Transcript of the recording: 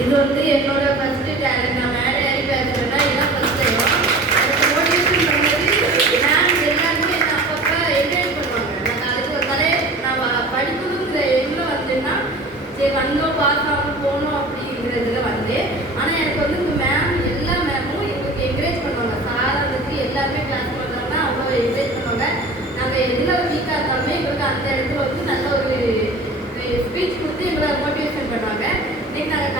இது வந்து என்னோட ஃபர்ஸ்ட் டேலண்ட். நான் மேலே ஏறி பேசுறேன்னா இதான் ஃபர்ஸ்ட் டைம். எனக்கு மோட்டிவேஷன் பண்ணது மேம் எல்லாருமே என்ன அப்பப்போ என்கரேஜ் பண்ணுவாங்க. நான் நாளைக்கு ஒரு நாளே நான் படிக்கணுங்கிற எண்ணம் வந்தேன்னா சரி வந்தோம் பாஸ் ஆகணும் போகணும் அப்படிங்கிறதுல வந்தேன். ஆனால் எனக்கு வந்து இந்த மேம் எல்லா மேமும் எங்களுக்கு என்கரேஜ் பண்ணுவாங்க. சார் வந்துட்டு எல்லாருமே கிளாஸ் பண்ணுறாங்கன்னா அவ்வளோ என்கரேஜ் பண்ணுவாங்க. நாங்கள் எதில் வீக்காக இருந்தாலுமே எங்களுக்கு அந்த இடத்துல வந்து நல்ல ஒரு ஸ்பீச் கொடுத்து எங்களை மோட்டிவேஷன் பண்ணுவாங்க. இன்னைக்கு நாங்கள்